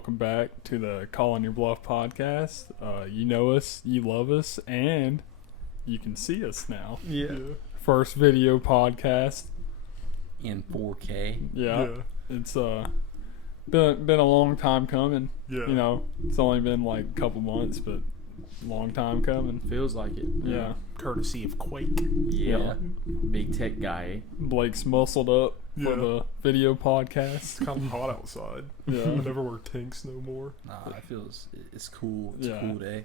welcome back to the Callin Your Bluff podcast. You know us, you love us, and you can see us now. Yeah. First video podcast. In 4K. Yeah. It's been a long time coming. Yeah. You know, it's only been like a couple months, but long time coming. Feels like it. Yeah. Courtesy of Quake. Yeah. Big tech guy. Blake's muscled up for Yeah. the video podcast. It's kind of hot outside. Yeah. I never wear tanks no more. Nah, it's cool. It's Yeah. a cool day.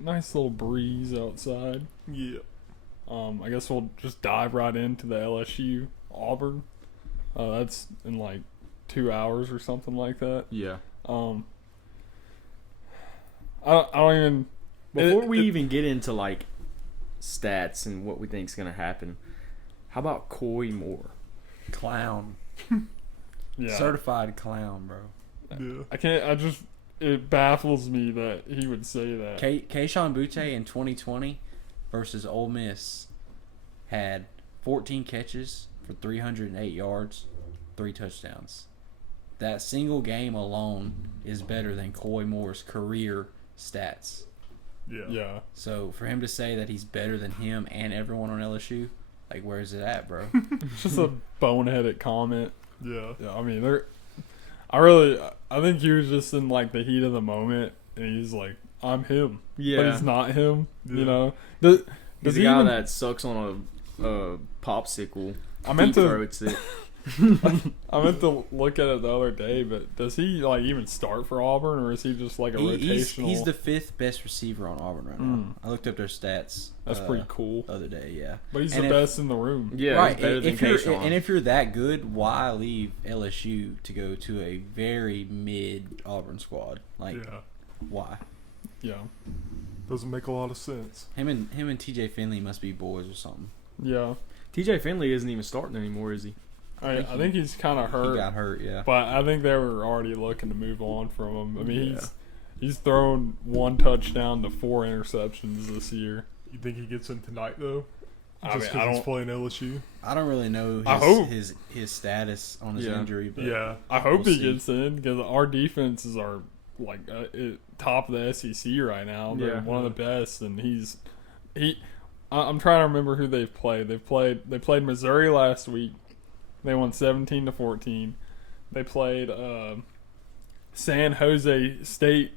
Nice little breeze outside. Yeah. I guess we'll just dive right into the LSU Auburn. That's in like 2 hours or something like that. Yeah. I don't even. Before we even get into like stats and what we think is gonna happen, how about Coy Moore? Clown. Yeah. Certified clown, bro. Yeah. I can't. It baffles me that he would say that. Keyshawn Butte in 2020 versus Ole Miss had 14 catches for 308 yards, 3 touchdowns. That single game alone is better than Coy Moore's career stats. Yeah. Yeah. So for him to say that he's better than him and everyone on LSU, like, where's it at, bro? It's just a boneheaded comment. Yeah. Yeah. I mean, I think he was just in like the heat of the moment, and he's like, "I'm him," but he's not him. Yeah. You know. He's the guy that sucks on a popsicle. I meant Deep to. throats it. I meant to look at it the other day, but does he like even start for Auburn, or is he just like a rotational? He's the 5th best receiver on Auburn right now. Mm. I looked up their stats. That's pretty cool. The other day, yeah. But he's And the if- best in the room. Yeah, right. he's better than If you're, Keyshawn. and if you're that good, why leave LSU to go to a very mid Auburn squad? Like, Yeah. why? Yeah. Doesn't make a lot of sense. Him and TJ Finley must be boys or something. Yeah. TJ Finley isn't even starting anymore, is he? I think he's kind of hurt. He got hurt, yeah. But I think they were already looking to move on from him. I mean, he's thrown 1 touchdown to 4 interceptions this year. You think he gets in tonight though? I Just mean, I because he's don't. playing LSU. I don't really know I hope. his status on his Yeah. injury, but Yeah. I hope We'll he see. gets in because our defenses are like top of the SEC right now. They're Yeah. one of the best, and I'm trying to remember who they've played. They played Missouri last week. They won 17-14. They played San Jose State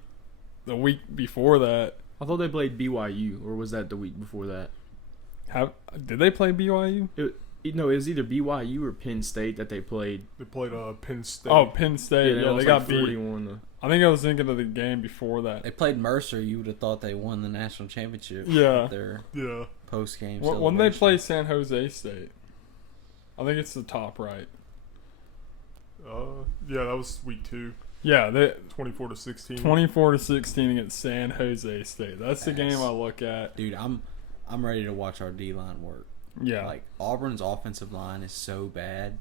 the week before that. I thought they played BYU, or was that the week before that? Did they play BYU? No, it was either BYU or Penn State that they played. They played Penn State. Oh, Penn State. Yeah, lost they got like beat. 41. I think I was thinking of the game before that. they played Mercer. You would have thought they won the national championship. Yeah. With their Yeah. post game. When they play San Jose State, I think it's the top right. Yeah, that was week 2. Yeah, they 24-16. 24-16 against San Jose State. That's the game I look at. Dude, I'm ready to watch our D line work. Yeah, Like, Auburn's offensive line is so bad,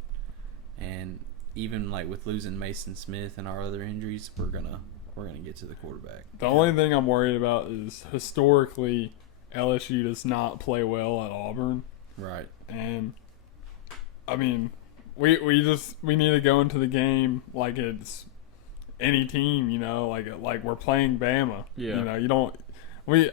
and even like with losing Mason Smith and our other injuries, we're gonna get to the quarterback. the only thing I'm worried about is historically LSU does not play well at Auburn, Right. and I mean we need to go into the game like it's any team, you know, like we're playing Bama. Yeah. You know, you don't.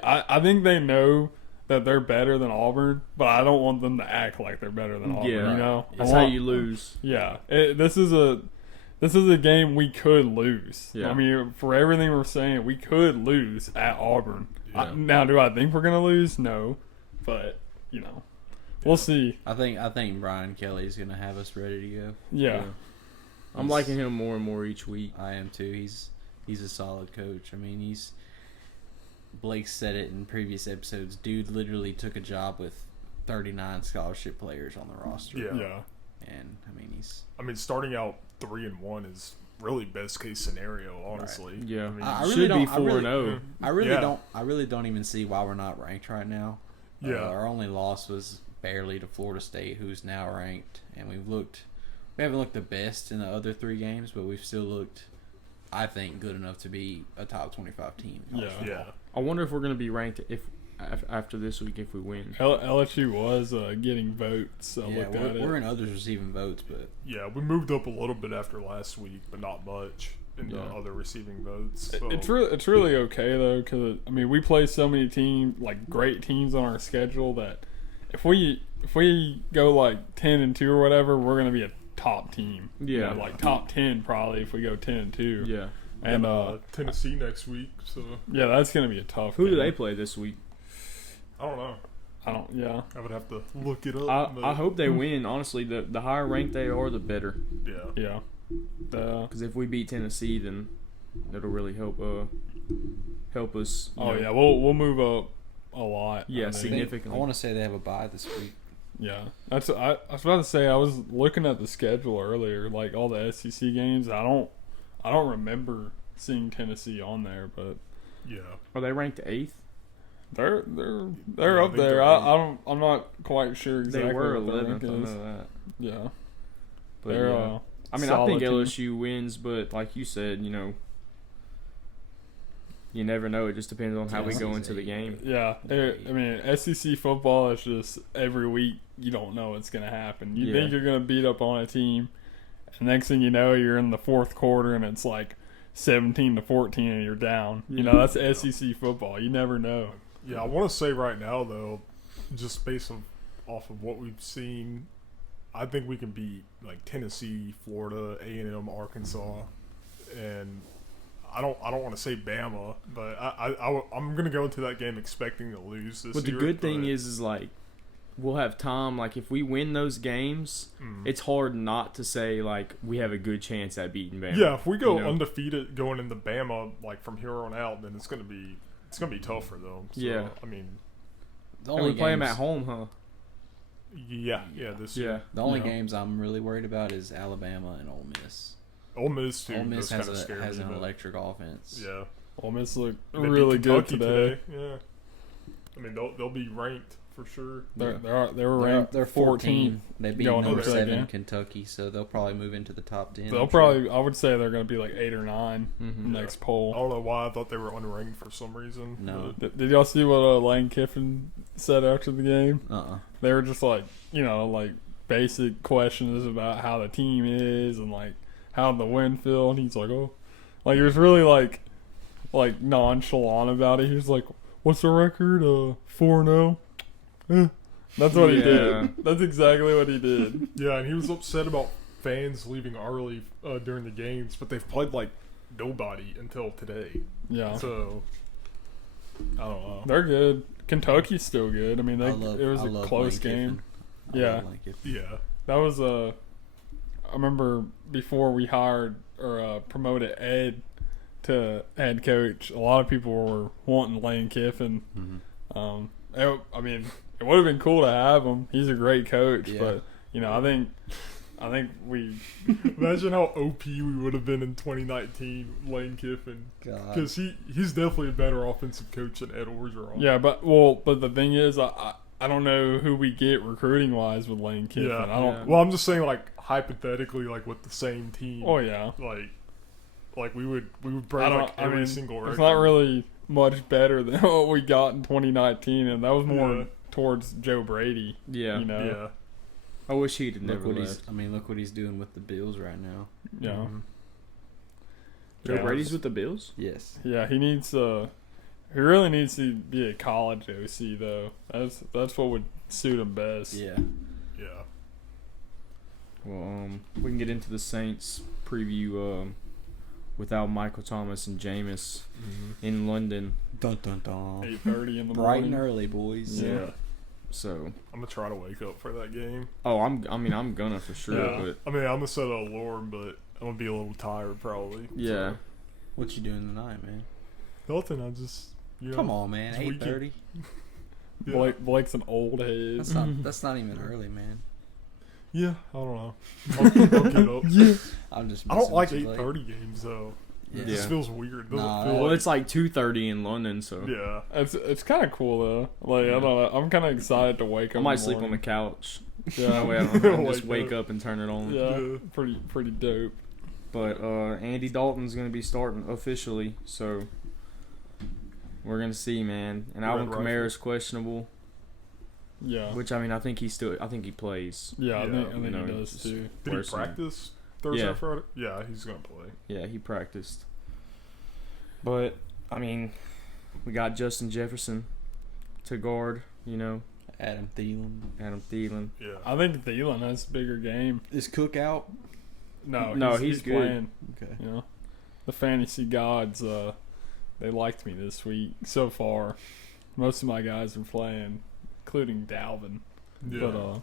I think they know that they're better than Auburn, but I don't want them to act like they're better than Auburn. Yeah. You know, That's how you lose. Yeah, this is a game we could lose. Yeah. I mean, for everything we're saying, we could lose at Auburn. Yeah. Now, do I think we're gonna lose? No, but you know, we'll see. I think Brian Kelly's gonna have us ready to go. Yeah, I'm liking him more and more each week. I am too. He's a solid coach. I mean, Blake said it in previous episodes. Dude literally took a job with 39 scholarship players on the roster. Yeah. And I mean, starting out 3-1 is really best case scenario, honestly. Yeah. I mean, I really Should be don't- 4-0. I really don't even see why we're not ranked right now. Yeah. Our only loss was barely to Florida State, who's now ranked, and we haven't looked the best in the other 3 games, but we've still looked, I think, good enough to be a top 25 team. yeah. I wonder if we're going to be ranked after this week if we win. LSU was getting votes. I Yeah, looked at it. we're in others receiving votes, but Yeah, we moved up a little bit after last week, but not much. in the Yeah. other receiving votes. So. It's really okay though, because I mean we play so many teams, like great teams on our schedule, that if we go like 10-2 or whatever, we're gonna be a top team. Yeah. like top 10 probably if we go 10-2. Yeah. And Tennessee next week. So yeah, that's gonna be a tough. Who do game. they play this week? I don't know. I don't. Yeah. I would have to look it up. I hope they win. Honestly, the higher ranked they are, the better. Yeah. Yeah. Because if we beat Tennessee, then it'll really help us. Oh yeah, we'll move up a lot. Yeah, I think. significantly. I want to say they have a bye this week. Yeah, I was about to say, I was looking at the schedule earlier, like all the SEC games. I don't remember seeing Tennessee on there, but Yeah. Are they ranked 8th? they're Yeah, I up think there. they're I'm not quite sure exactly. They were what their 11th. I rank is. know that. Yeah, But they're. yeah. I mean, I solid think team. LSU wins, but like you said, you never know. It just depends on how we go into the game. Yeah, I mean, SEC football is just every week you don't know what's gonna happen. You Yeah. think you're gonna beat up on a team, and next thing you know, you're in the fourth quarter and it's like 17-14 and you're down. You know, that's SEC football. You never know. Yeah, I want to say right now though, just based off of what we've seen, I think we can beat like Tennessee, Florida, A&M, Arkansas, and I don't want to say Bama, but I'm gonna go into that game expecting to lose this But the year. good thing is like we'll have time. Like if we win those games, it's hard not to say like we have a good chance at beating Bama. yeah, if we go you know? undefeated going into Bama like from here on out, then it's gonna be tough for them. So, Yeah. I mean, The And only we play them games- at home, huh? yeah, this Yeah. year. The only Yeah. games I'm really worried about is Alabama and Ole Miss. Ole Miss too. Ole Miss does kinda has scare an me, but- electric offense. Yeah. Ole Miss look They beat really good Kentucky today. Yeah. I mean, they'll be ranked for sure. They were ranked They're 14. They beat going number into that 7 game. Kentucky, so they'll probably move into the top 10. They'll I'm probably. I would say they're going to be like 8 or 9 Mhm. next I poll. don't know why I thought they were unranked for some reason. No. Did y'all see what Lane Kiffin said after the game? Sure. Uh-uh. They were just like, like basic questions about how the team is and like how the win feel, and he's like, oh, like he was really like nonchalant about it. He was like, what's the record? 4-0. That's what he Yeah. did. That's exactly what he did. Yeah, and he was upset about fans leaving early during the games, but they've played like nobody until today. Yeah, So I don't know. they're good. Kentucky's still good. I mean, it was I a love close Lane game. Kiffin. I Yeah. love Lane Kiffin. Yeah, That was I remember before we hired or promoted Ed to head coach, a lot of people were wanting Lane Kiffin. Mhm. I mean, it would have been cool to have him. He's a great coach, Yeah. but I think we. imagine how OP we would have been in 2019, Lane Kiffin, God. because he's definitely a better offensive coach than Ed Orgeron. Yeah, but the thing is, I don't know who we get recruiting wise with Lane Kiffin. Yeah. I don't. Well, I'm just saying, like hypothetically, like with the same team. Oh yeah. Like we would break like every single record. It's not really much better than what we got in 2019, and that was more Yeah. towards Joe Brady. Yeah. You know. Yeah. I wish he'd have Look never what left. look what he's doing with the Bills right now. Yeah. Mhm. Joe Yeah. Brady's with the Bills? Yes. Yeah, he needs he really needs to be a college OC though. That's what would suit him best. Yeah. Yeah. Well, we can get into the Saints preview without Michael Thomas and Jameis in London. Dun dun dun. 8:30 in the Bright and morning. early, boys. Yeah. So, I'm gonna try to wake up for that game. I'm gonna for sure, but I mean, I'm gonna set an alarm, but I'm gonna be a little tired probably. yeah. What you doing tonight, man? So, nothing. I just Come on, man. it's weekend. 8:30. Yeah. Blake's an old head. That's not even early, man. Yeah, I don't know. I'll get up. Yeah. I'm just. I don't like messing with you, 8:30 games though. Blake. It just Yeah. feels weird. Doesn't Nah, feel Well, like, it's like 2:30 in London, so yeah. It's kind of cool though. Like I don't know. I'm kind of excited to wake up. I in might the sleep on the morning. couch. Yeah. That way I don't have to just Wake wake up and turn it on. Yeah. Yeah. Pretty dope. But Andy Dalton's going to be starting officially, so we're going to see, man. And Alvin Red Kamara's questionable, Yeah. which I mean, I think he plays. Yeah, I Yeah, think you know, he does just- too. Did he Personally. practice? Thursday Yeah. or Friday? Yeah, he's gonna play. Yeah, he practiced. But I mean, we got Justin Jefferson to guard. Adam Thielen. Adam Thielen. Yeah. I think Thielen has a bigger game. Is Cook out? No, he's good. playing. Okay. You know, the fantasy gods, they liked me this week so far. Most of my guys are playing, including Dalvin. Yeah.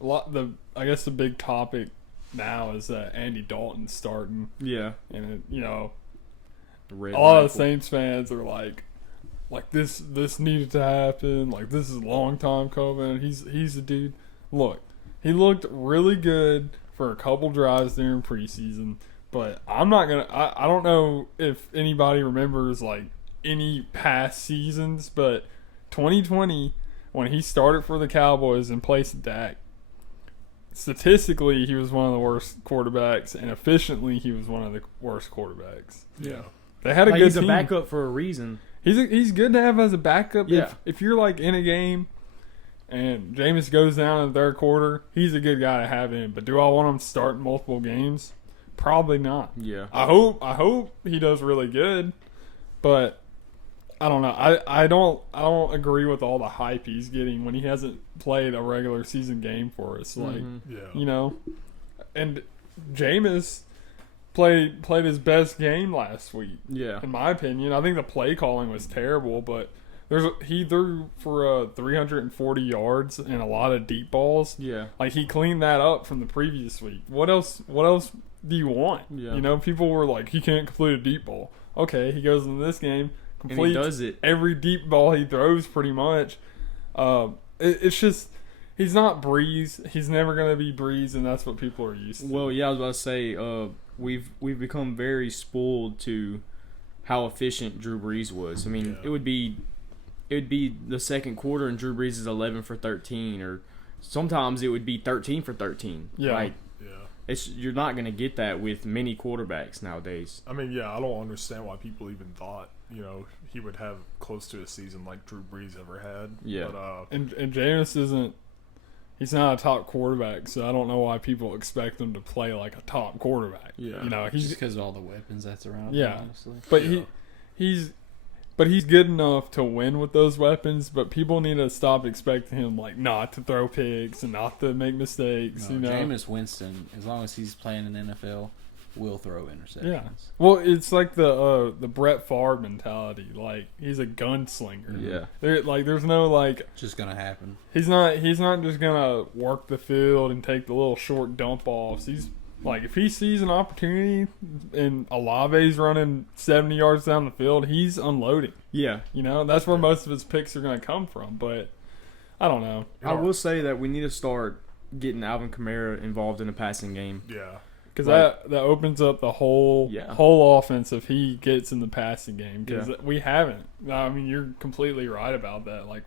But I guess the big topic now is that Andy Dalton's starting, Yeah. and The red a lot of rifle. Saints fans are like this needed to happen. Like, this is a long time coming. He's a dude. Look, he looked really good for a couple drives during preseason, but I'm not gonna. I don't know if anybody remembers like any past seasons, but 2020 when he started for the Cowboys in place of Dak, statistically he was one of the worst quarterbacks, and efficiently he was one of the worst quarterbacks. Yeah. They had a Like, good he's team. a backup for a reason. He's good to have as a backup. Yeah. If you're like in a game and Jameis goes down in the third quarter, he's a good guy to have in. But do I want him starting multiple games? Probably not. Yeah. I hope he does really good, but I don't know. I don't agree with all the hype he's getting when he hasn't played a regular season game for us. Like, Mhm. Yeah. And Jameis played his best game last week. Yeah. In my opinion, I think the play calling was terrible, but he threw for 340 yards and a lot of deep balls. Yeah. Like, he cleaned that up from the previous week. What else do you want? Yeah. People were like, he can't complete a deep ball. Okay, he goes into this game, And he completes does it. every deep ball he throws pretty much. It's just he's not Breeze. He's never gonna be Breeze, and that's what people are used to. Well, yeah, I was about to say, we've become very spoiled to how efficient Drew Brees was. I mean, Yeah. it would be the second quarter and Drew Brees is 11 for 13, or sometimes it would be 13 for 13. Yeah. Like, Yeah. you're not going to get that with many quarterbacks nowadays. I mean, yeah, I don't understand why people even thought, he would have close to a season like Drew Brees ever had. Yeah. But, And Jameis he's not a top quarterback, so I don't know why people expect him to play like a top quarterback. Yeah. He's Just because of all the weapons that's around. Yeah. Honestly. but Yeah. he's good enough to win with those weapons. But people need to stop expecting him like not to throw picks and not to make mistakes. No, Jameis Winston, as long as he's playing in the NFL, will throw interceptions. Yeah. Well, it's like the Brett Favre mentality. Like, he's a gunslinger. Yeah. There's no like. Just gonna happen. He's not just gonna work the field and take the little short dump offs. He's like, if he sees an opportunity and Olave's running 70 yards down the field, he's unloading. Yeah. That's where most of his picks are gonna come from. But I don't know. I will say that we need to start getting Alvin Kamara involved in the passing game. yeah. Because Like- that opens up the whole Yeah. offense if he gets in the passing game. Because Yeah. we haven't. I mean, you're completely right about that. Like,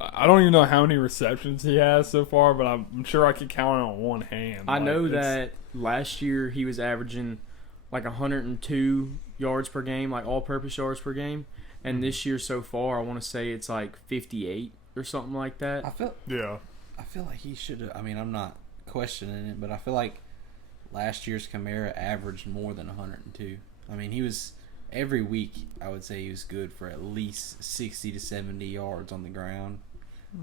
I don't even know how many receptions he has so far, but I'm sure I could count it on one hand. I Like, know it's- that last year he was averaging like 102 yards per game, like all-purpose yards per game. And this year so far, I want to say it's like 58 or something like that. I feel like he should have. I mean, I'm not questioning it, but I feel like last year's Kamara averaged more than 102. I mean, he was every week. I would say he was good for at least 60 to 70 yards on the ground,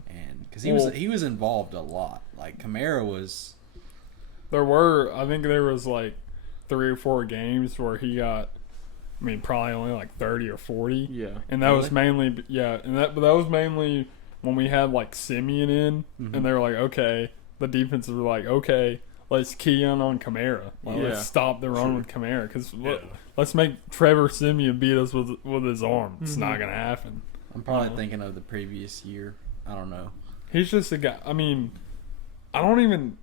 and because he was involved a lot. Like, Kamara was. I think there was like 3 or 4 games where he got. I mean, probably only like 30 or 40. Yeah. And that was mainly, but that was mainly when we had like Simeon in, and they were like, okay, the defenses were like, okay, let's key in on Kamara. Like, Yeah. let's stop the run with Kamara, because Yeah. let's make Trevor Simeon beat us with his arm. It's not gonna happen. I'm probably thinking of the previous year. I don't know. He's just a guy. I mean, I don't even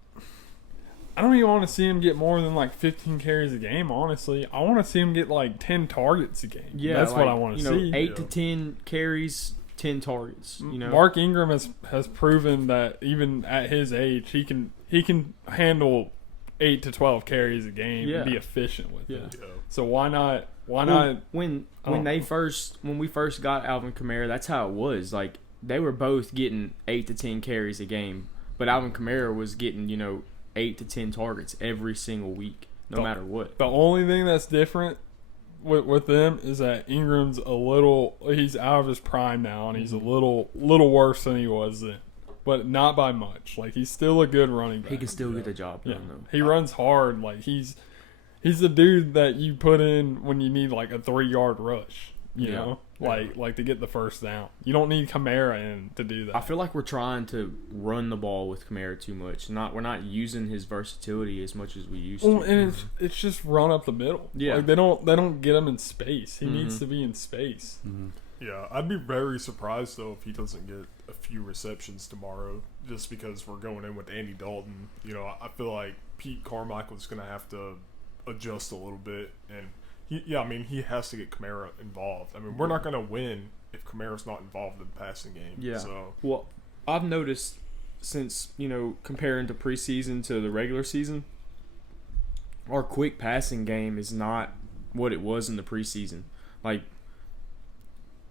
want to see him get more than like 15 carries a game, honestly. I want to see him get like 10 targets a game. Yeah, That's what like, I want to see. 8 to 10 carries, 10 targets. Mark Ingram has proven that even at his age, he can handle 8 to 12 carries a game and be efficient with it. Yeah. So why not? When we first got Alvin Kamara, that's how it was. Like, they were both getting 8 to 10 carries a game, but Alvin Kamara was getting 8 to 10 targets every single week, no matter what. The only thing that's different with them is that Ingram's he's out of his prime now, and he's a little worse than he was then, but not by much. Like, he's still a good running back. He can still get the job done, though. He runs hard. Like, he's the dude that you put in when you need like a 3-yard rush. You know, like to get the first down. You don't need Kamara in to do that. I feel like we're trying to run the ball with Kamara too much. We're not using his versatility as much as we used to. And it's just run up the middle. Yeah, like they don't get him in space. He needs to be in space. Yeah, I'd be very surprised though if he doesn't get a few receptions tomorrow, just because we're going in with Andy Dalton. You know, I feel like Pete Carmichael's going to have to adjust a little bit, and he has to get Kamara involved. I mean, we're not going to win if Kamara's not involved in the passing game. Yeah. So, well, I've noticed since, comparing to preseason to the regular season, our quick passing game is not what it was in the preseason. Like,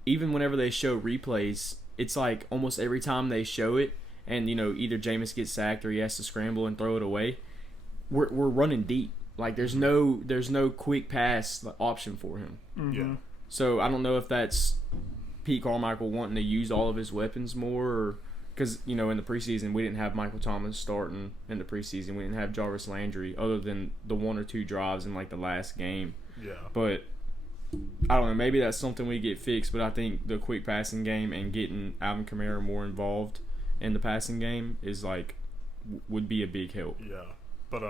even whenever they show replays, it's like almost every time they show it and, either Jameis gets sacked or he has to scramble and throw it away, we're running deep. Like, there's no quick pass option for him. yeah. So I don't know if that's Pete Carmichael wanting to use all of his weapons more, or because in the preseason we didn't have Michael Thomas starting in the preseason. We didn't have Jarvis Landry other than the 1 or 2 drives in like the last game. Yeah. But I don't know. Maybe that's something we get fixed. But I think the quick passing game and getting Alvin Kamara more involved in the passing game is would be a big help. Yeah. But,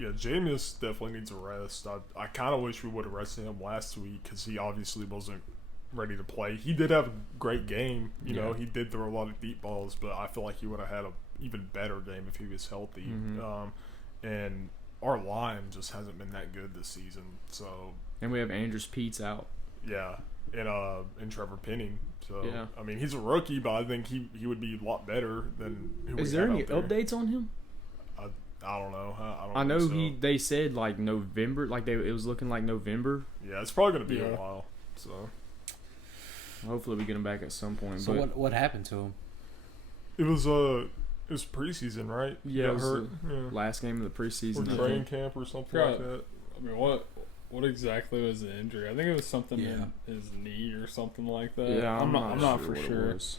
Jameis definitely needs a rest. I kind of wish we would have rested him last week because he obviously wasn't ready to play. He did have a great game. You know, he did throw a lot of deep balls, but I feel like he would have had an even better game if he was healthy. And our line just hasn't been that good this season. So, and we have Andrews Pete's out. Yeah, and Trevor Penning. So, yeah. I mean, he's a rookie, but I think he would be a lot better than who Is we there had any out there. updates on him? I don't know. I know think so. they said like November, it was looking like November. Yeah, it's probably gonna be a while. So hopefully we get him back at some point. So but what happened to him? it was preseason, right? He Yeah, got it was hurt. the last game of the preseason. Or I training think. camp or something Yeah. like that. I mean, what exactly was the injury? I think it was something in his knee or something like that. Yeah, I'm not for what it sure. was.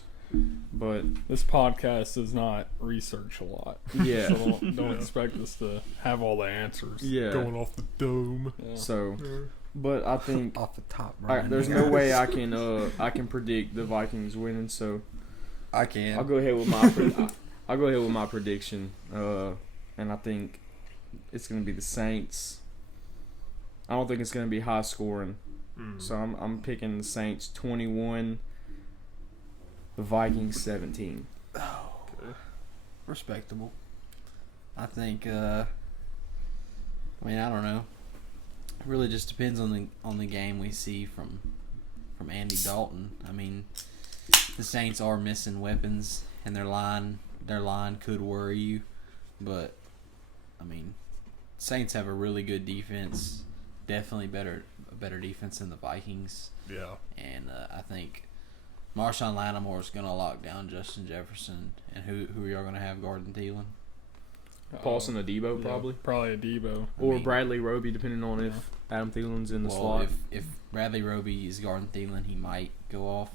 But This podcast does not research a lot. yeah, So don't expect us to have all the answers. yeah. Going off the dome. Yeah. So, but I think Off the top, right? there's no way I can predict the Vikings winning. So I can. I'll go ahead with my prediction. And I think it's going to be the Saints. I don't think it's going to be high scoring. So I'm picking the Saints 21, the Vikings 17. Respectable. I think. I don't know. It really just depends on the game we see from Andy Dalton. I mean, the Saints are missing weapons, and their line could worry you, but I mean, Saints have a really good defense. Definitely a better defense than the Vikings. Yeah. And I think Marshawn Lattimore is going to lock down Justin Jefferson. And who are y'all going to have guarding Thielen? Paulson Adebo, probably. Probably a Debo. Or Bradley Roby, depending on if Adam Thielen's in the slot. If Bradley Roby is guarding Thielen, he might go off.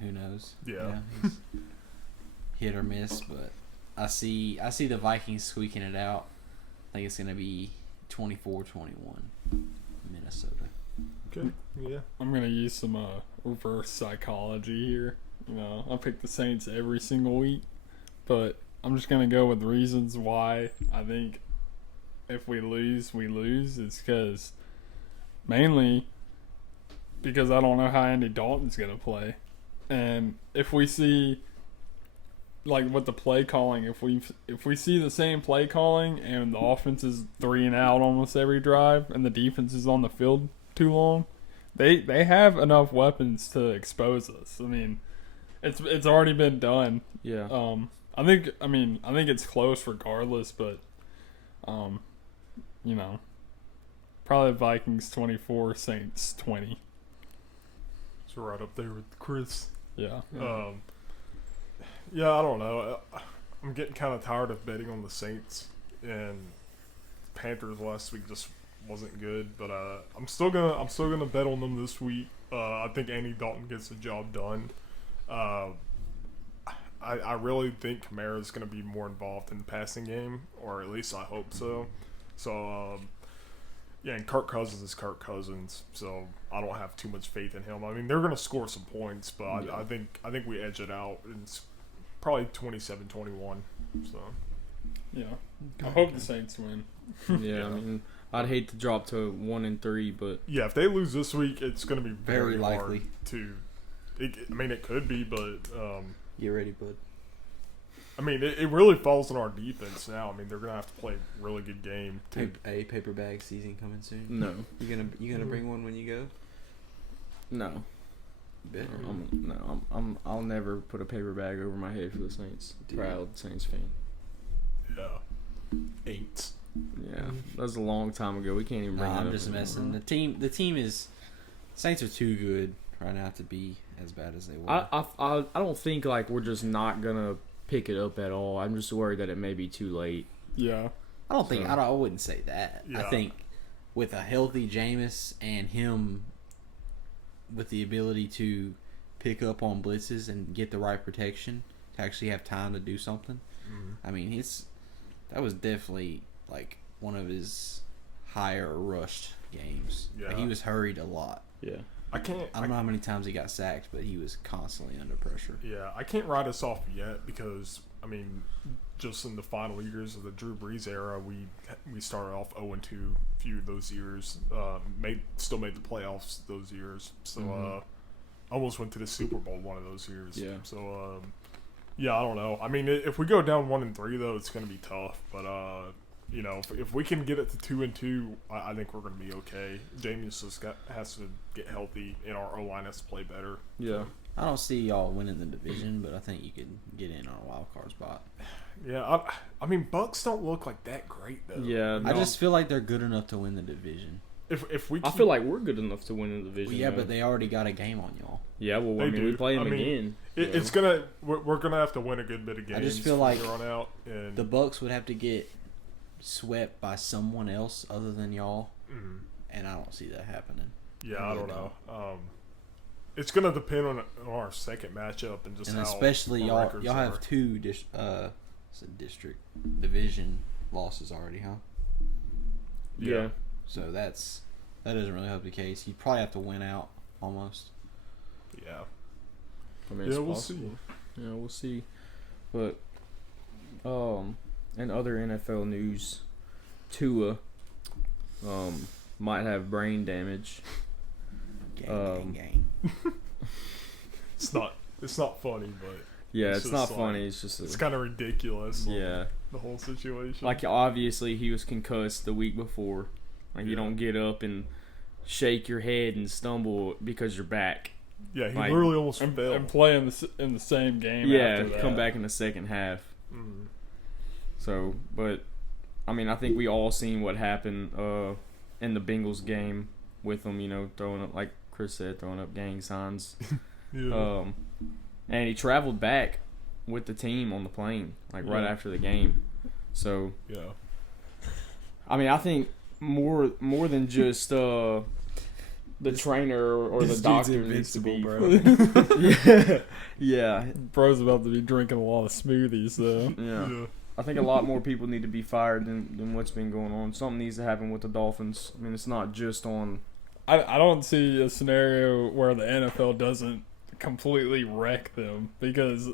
Who knows? Yeah. He's hit or miss, but I see the Vikings squeaking it out. I think it's going to be 24-21 Minnesota. Okay. Yeah. I'm gonna use some reverse psychology here. I pick the Saints every single week, but I'm just gonna go with reasons why I think if we lose, we lose. It's mainly because I don't know how Andy Dalton's gonna play, and if we see with the play calling, if we see the same play calling and the offense is 3 and out almost every drive, and the defense is on the field too long, they have enough weapons to expose us. I mean, it's already been done. Yeah. I think it's close regardless, but probably Vikings 24, Saints 20. So right up there with Chris. Yeah. Yeah, I don't know. I'm getting kind of tired of betting on the Saints. and Panthers last week just wasn't good. But I'm still gonna bet on them this week. I think Andy Dalton gets the job done. I really think Kamara's going to be more involved in the passing game, or at least I hope so. So, yeah, and Kirk Cousins is Kirk Cousins, so I don't have too much faith in him. I mean, they're going to score some points, but I think we edge it out. It's probably 27-21. So, Yeah. I hope the Saints win. Yeah, I mean, I'd hate to drop to 1-3, but yeah, if they lose this week, it's going to be Very very likely. hard to. I mean, it could be, but. Get ready, bud. I mean, it really falls on our defense now. I mean, they're gonna have to play a really good game. Paper bag season coming soon. no. You gonna bring one when you go? No. You better. I'll never put a paper bag over my head for the Saints. Proud Saints fan. Yeah. 8. Yeah, that was a long time ago. We can't even bring that I'm up just anymore. messing. The team is Saints are too good right now to be as bad as they were. I don't think like we're just not gonna pick it up at all. I'm just worried that it may be too late. Yeah. I wouldn't say that. Yeah. I think with a healthy Jameis and him with the ability to pick up on blitzes and get the right protection to actually have time to do something. Mm-hmm. I mean, that was definitely like one of his higher rushed games. Yeah. Like, he was hurried a lot. Yeah. I can't. I don't know how many times he got sacked, but he was constantly under pressure. Yeah, I can't write us off yet because I mean, just in the final years of the Drew Brees era, we started off 0-2 few of those years. Still made the playoffs those years. So almost went to the Super Bowl one of those years. Yeah. So yeah, I don't know. I mean, if we go down 1-3 though, it's going to be tough. But you know, if we can get it to 2-2, I think we're going to be okay. Jameis just has to get healthy, and our O-line has to play better. Yeah. I don't see y'all winning the division, but I think you could get in on a wild card spot. Yeah, I mean, Bucks don't look like that great though. Yeah. I just feel like they're good enough to win the division. If we, I feel like we're good enough to win the division. Well, yeah, though. but they already got a game on y'all. Yeah, well, I They mean, do. we play them I mean, again. it's we're gonna have to win a good bit of games. I just feel from like here on out, and The Bucks would have to get swept by someone else other than y'all, and I don't see that happening. yeah, I I really don't know. It's gonna depend on our second matchup and just And how especially our y'all records have are. two district division losses already, huh? Yeah. So that doesn't really help the case. You probably have to win out almost. Yeah, I mean, yeah, it's we'll possible. see. Yeah, we'll see. But, in other NFL news, Tua, might have brain damage. Gang. It's not funny, but Yeah, It's it's just not like- funny. It's just it's kind of ridiculous. yeah. The whole situation. Like obviously he was concussed the week before. Like you Yeah. don't get up and shake your head and stumble because you're back. yeah, he like- literally almost And fell. play in the same game Yeah, after that. come back in the second half. Mhm. So, but I mean, I think we all seen what happened in the Bengals game with them. You know, throwing up like Chris said, throwing up gang signs. Yeah. And he traveled back with the team on the plane, like right Yeah. after the game. So, yeah. I mean, I think more than just the trainer or the this doctor dude's needs to be. invincible, yeah, yeah, Bro's about to be drinking a lot of smoothies, though. yeah. I think a lot more people need to be fired than what's been going on. Something needs to happen with the Dolphins. I mean, it's not just on. I don't see a scenario where the NFL doesn't completely wreck them because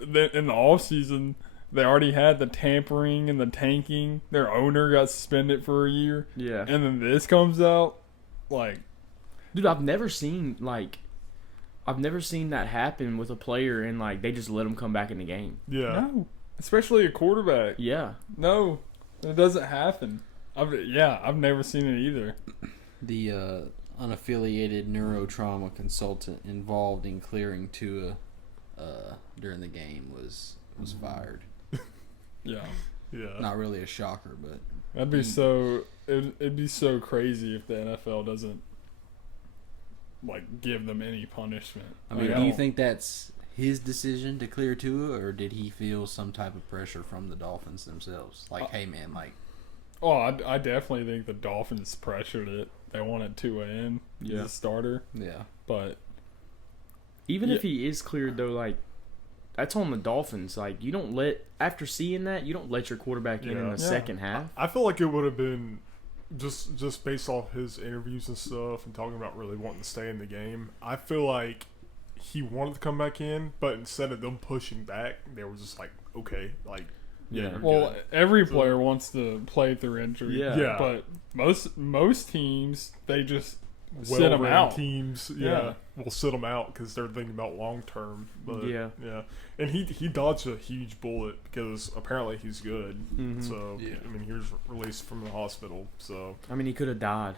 in the offseason, they already had the tampering and the tanking. Their owner got suspended for a year. Yeah, And then this comes out. Like, dude, I've never seen that happen with a player and like they just let him come back in the game. Yeah. no. Especially a quarterback. Yeah, No. It doesn't happen. I've never seen it either. The unaffiliated neurotrauma consultant involved in clearing Tua during the game was fired. Yeah. Yeah. Not really a shocker, but That'd be so. It'd be so crazy if the NFL doesn't like give them any punishment. I mean, Like, do you don't- think that's his decision to clear Tua, or did he feel some type of pressure from the Dolphins themselves? Like, hey man, like, Oh, I definitely think the Dolphins pressured it. They wanted Tua in as a starter, yeah, but Even if he is cleared, though, like, that's on the Dolphins. Like, you don't let, after seeing that, you don't let your quarterback in the second half. I feel like it would have been just based off his interviews and stuff and talking about really wanting to stay in the game. I feel like he wanted to come back in, but instead of them pushing back, they were just like, okay, like, Yeah. well, every player wants to play through injury. Yeah. But most teams, they just sit them out. Teams, will sit them out because they're thinking about long term. But Yeah. and he dodged a huge bullet because apparently he's good. Mhm. So Yeah. I mean, he was released from the hospital. So I mean, he could have died.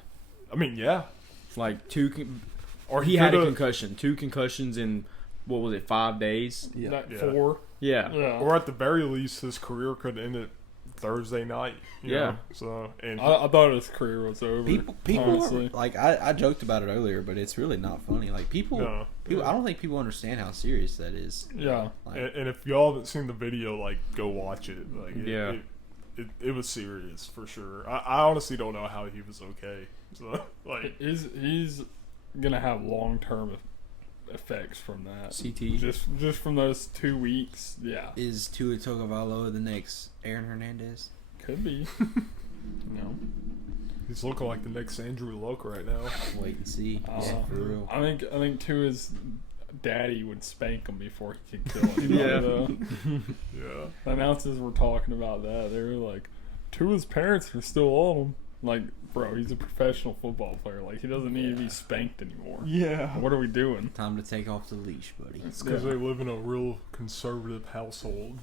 I mean, yeah, Like, or he had a coulda- concussion. 2 concussions in, what was it, 5 days? That Yeah. 4. Yeah. Yeah. or at the very least, his career could end it Thursday night. You Yeah. know? So and I thought his career was over. people honestly. like I joked about it earlier, but it's really not funny. Like people, No. I don't think people understand how serious that is. Yeah. Like, and if y'all haven't seen the video, like, go watch it. Like, Yeah. it was serious for sure. I honestly don't know how he was okay. So like, He's gonna have long-term effects from that. CT. Just from those 2 weeks. Yeah. is Tua Tagovailoa the next Aaron Hernandez? Could be. No. he's looking like the next Andrew Luck right now. Wait and see. Yeah, for real. I think Tua's daddy would spank him before he could kill anybody. Yeah. Though. Yeah. The announcers were talking about that. They were like, Tua's parents are still on him. Like, bro, he's a professional football player. Like, he doesn't need to be spanked anymore. Yeah. What are we doing? Time to take off the leash, buddy. It's because they live in a real conservative household.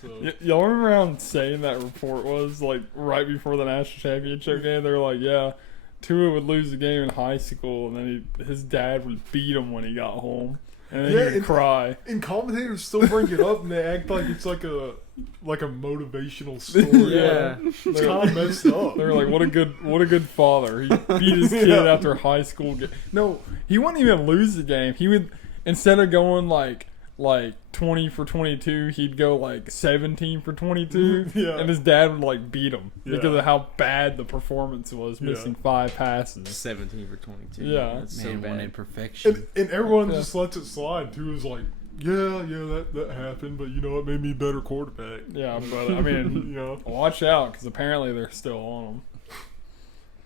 So Y'all remember how insane that report was? Like, right before the national championship game, they were like, yeah, Tua would lose the game in high school, and then his dad would beat him when he got home. And then Yeah, he would and- cry. and commentators still bring it up, and they act like it's like a motivational story. Yeah. It's kind of messed up. They were like, what a good father. He beat his kid Yeah. after high school game. No, he wouldn't even lose the game. He would, instead of going like 20 for 22, he'd go like 17 for 22. Yeah. And his dad would like beat him Yeah. because of how bad the performance was, missing 5 passes. 17 for 22. Yeah. That's so Man bad. wanted perfection. And everyone Yeah. just lets it slide. Too is like, yeah, that happened, but you know it made me a better quarterback. Yeah, but I mean, You know, watch out because apparently they're still on him.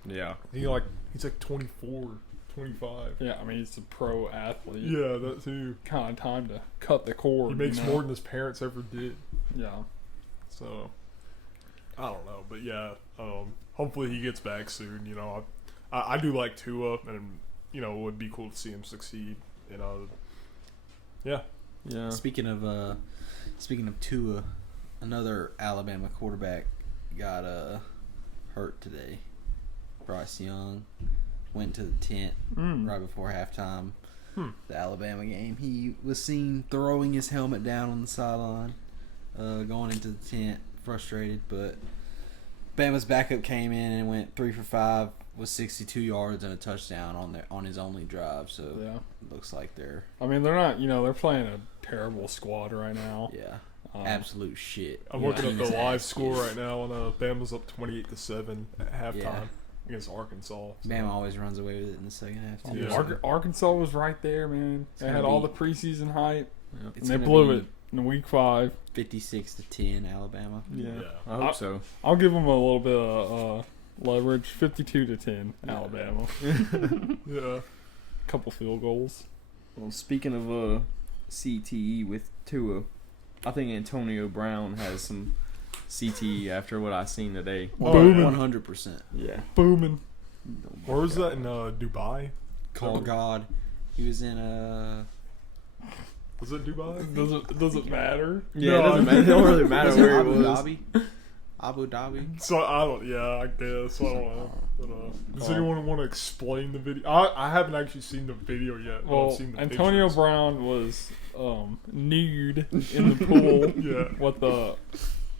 Yeah. he's like 24, 25. Yeah, I mean, he's a pro athlete. Yeah, that too. Kind of time to cut the cord. He makes you know? more than his parents ever did. Yeah. So I don't know, but yeah, hopefully he gets back soon. You know, I do like Tua, and you know, it would be cool to see him succeed. You know, yeah. Yeah. Speaking of Tua, another Alabama quarterback got hurt today. Bryce Young went to the tent right before halftime. The Alabama game. He was seen throwing his helmet down on the sideline, going into the tent, frustrated. But Bama's backup came in and went 3 for 5 with 62 yards and a touchdown on his only drive. So Yeah. it looks like they're I mean, they're not, they're playing a terrible squad right now. absolute shit. I'm Yeah. looking at the His live ass score is- right now, and Bama's up 28-7 at halftime Yeah. against Arkansas. So. Bama always runs away with it in the second half too. Yeah. so Arkansas was right there, man. They gonna had all be- the preseason hype, it's and they gonna blew be it in week 5. 56-10 Alabama. Yeah. I hope so. I'll give them a little bit of leverage. 52-10 Alabama. Yeah. Couple field goals. Well, speaking of CTE with Tua, I think Antonio Brown has some CTE after what I seen today. Booming. 100%. Yeah. Booming. Where was that in Dubai? Oh God, he was in Was it Dubai? Does it matter? Yeah, No, it doesn't matter. It don't really matter was it where it Abu was. Dhabi. Abu Dhabi. So I don't. Yeah, I guess I don't know. But, does anyone want to explain the video? I haven't actually seen the video yet. But I've Well, seen the Antonio pictures. Brown was nude in the pool Yeah.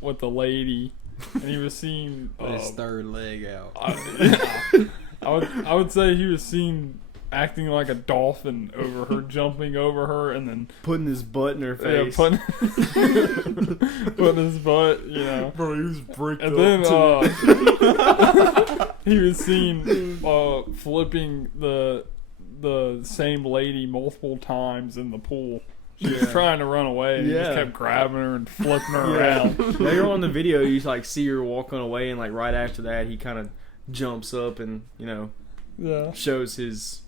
with the lady, and he was seen. With his third leg out. I would say he was seen acting like a dolphin over her, jumping over her, and then Putting his butt in her yeah, face. putting his butt, you know. Bro, he was bricked And up. then too. he was seen flipping the same lady multiple times in the pool. She was trying to run away, and he just Yeah. kept grabbing her and flipping her Yeah. around. Later on in the video, you like see her walking away, and like right after that, he kind of jumps up and Yeah, shows his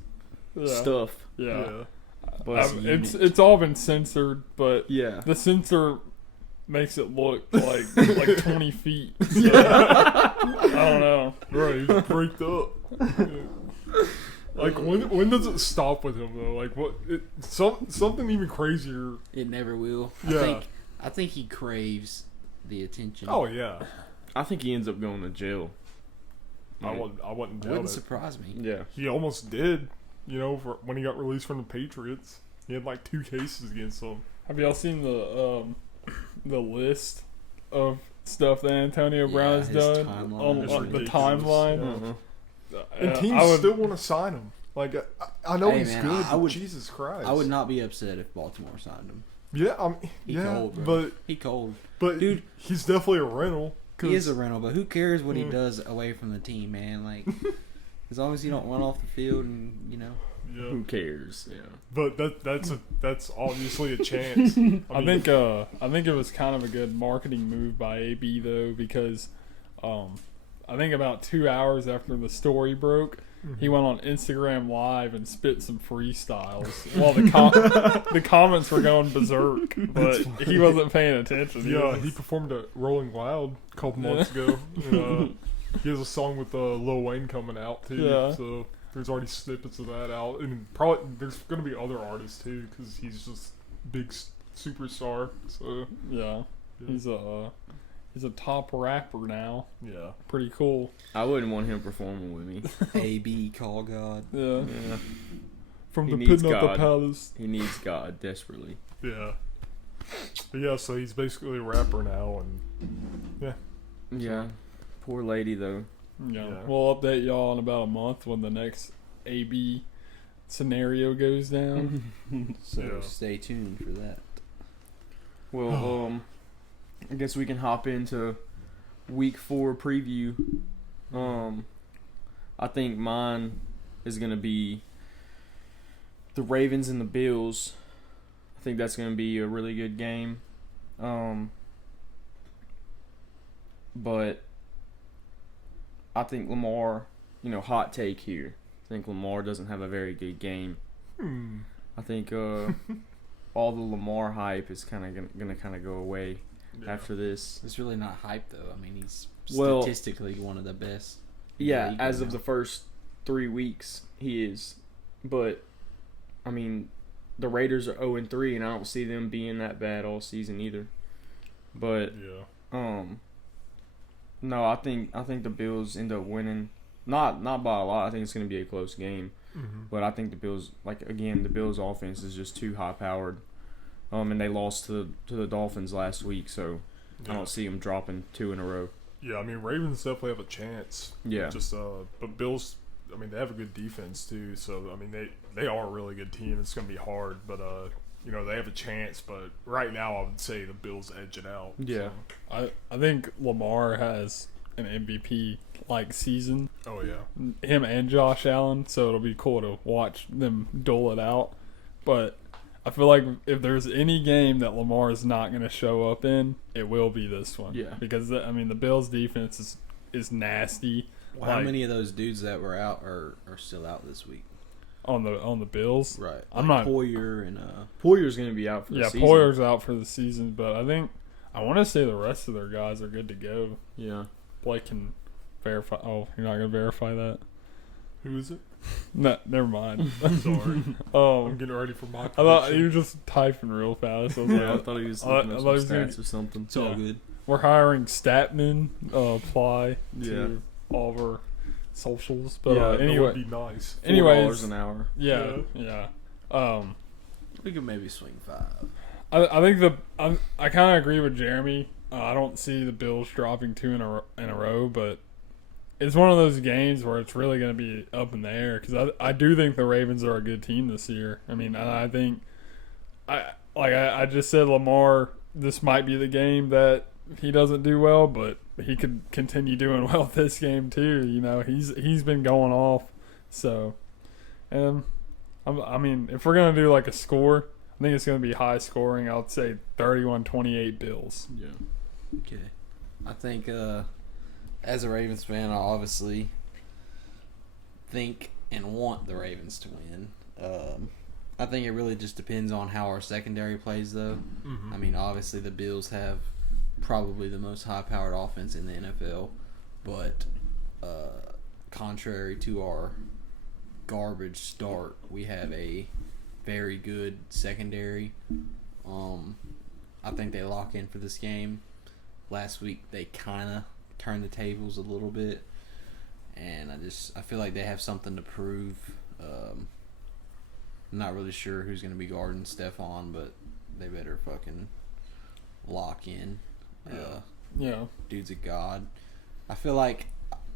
yeah, stuff. yeah. But It's all been censored, but yeah, the censor makes it look like 20 feet. So, I don't know. Bro, he was bricked up. Like, when does it stop with him, though? Like, what? Something even crazier. It never will. Yeah. I think he craves the attention. Oh, yeah. I think he ends up going to jail. I wouldn't doubt Wouldn't it. surprise me. Yeah, He almost did, when he got released from the Patriots. He had, like, 2 cases against him. Have y'all seen the list of stuff that Antonio Brown has his done timeline. on It's the ridiculous. timeline? Uh-huh. And teams I would, still want to sign him. Like, I know Hey, he's man, good, I but would- Jesus Christ. I would not be upset if Baltimore signed him. Yeah, He yeah, cold, bro. but He cold. dude, he's definitely a rental. He is a rental, but who cares what he Mm. does away from the team, man? Like, as long as you don't run off the field and Yeah. who cares? Yeah, But that's obviously a chance. I think it was kind of a good marketing move by AB though, because I think about 2 hours after the story broke, he went on Instagram Live and spit some freestyles while the comments were going berserk, but he wasn't paying attention. Yeah, he performed at Rolling Loud a couple months ago. And, he has a song with Lil Wayne coming out too. Yeah. So there's already snippets of that out, and probably there's going to be other artists too because he's just big superstar. So yeah, he's a top rapper now. yeah, Pretty cool. I wouldn't want him performing with me. AB call God. Yeah, Yeah, from He the needs pit of the God. palace. he needs God desperately. yeah. But yeah, so he's basically a rapper now, and Yeah, poor lady though. Yeah. Yeah. We'll update y'all in about a month when the next AB scenario goes down. So Yeah. stay tuned for that. Well, I guess we can hop into week 4 preview. I think mine is gonna be the Ravens and the Bills. I think that's gonna be a really good game. But I think Lamar, hot take here. I think Lamar doesn't have a very good game. I think all the Lamar hype is kind of gonna kind of go away after this. It's really not hype though. I mean, he's Well- statistically one of the best. in the Yeah, league as right of now. the first 3 weeks, he is. But I mean, the Raiders are 0-3, and I don't see them being that bad all season either. But yeah. no, I think the Bills end up winning. Not by a lot. I think it's going to be a close game. Mm-hmm. But I think the Bills, the Bills' offense is just too high powered. And they lost to the Dolphins last week, so I don't see them dropping 2 in a row. Yeah, I mean, Ravens definitely have a chance. Yeah. Just but Bills, I mean, they have a good defense too. So I mean, they are a really good team. It's gonna be hard, but they have a chance. But right now, I would say the Bills edge it out. Yeah. So. I think Lamar has an MVP like season. Oh yeah. Him and Josh Allen, so it'll be cool to watch them dole it out. But I feel like if there's any game that Lamar is not going to show up in, it will be this one. Yeah. Because the Bills' defense is nasty. Well, how Like, many of those dudes that were out are still out this week? on the Bills? Right. I'm not. Poyer and Poyer's going to be out for the season. Poyer's out for the season, but I want to say the rest of their guys are good to go. Yeah. Blake can verify. Oh, you're not going to verify that? Who is it? No, never mind. Sorry, I'm getting ready for my. I thought prediction. you were just typing real fast. I was Yeah, I like, thought he was I looking thought at he some was gonna- stats or something. it's all Yeah. good. we're hiring Statman. Apply Yeah. to all of our socials. But Yeah, That anyway, would be nice. anyways, $4 an hour. yeah. We could maybe swing 5. I think I kind of agree with Jeremy. I don't see the Bills dropping 2 in a row, but it's one of those games where it's really going to be up in the air because I do think the Ravens are a good team this year. I mean, I think I just said Lamar. This might be the game that he doesn't do well, but he could continue doing well this game too. You know, he's been going off. So, and I mean, if we're gonna do like a score, I think it's gonna be high scoring. I would say 31-28 Bills. Yeah. Okay. I think as a Ravens fan, I obviously think and want the Ravens to win. I think it really just depends on how our secondary plays, though. Mm-hmm. I mean, obviously the Bills have probably the most high-powered offense in the NFL, but contrary to our garbage start, we have a very good secondary. I think they lock in for this game. Last week they kind of turned the tables a little bit, and I feel like they have something to prove. I'm not really sure who's going to be guarding Stephon, but they better fucking lock in. Yeah. Dude's a god. I feel like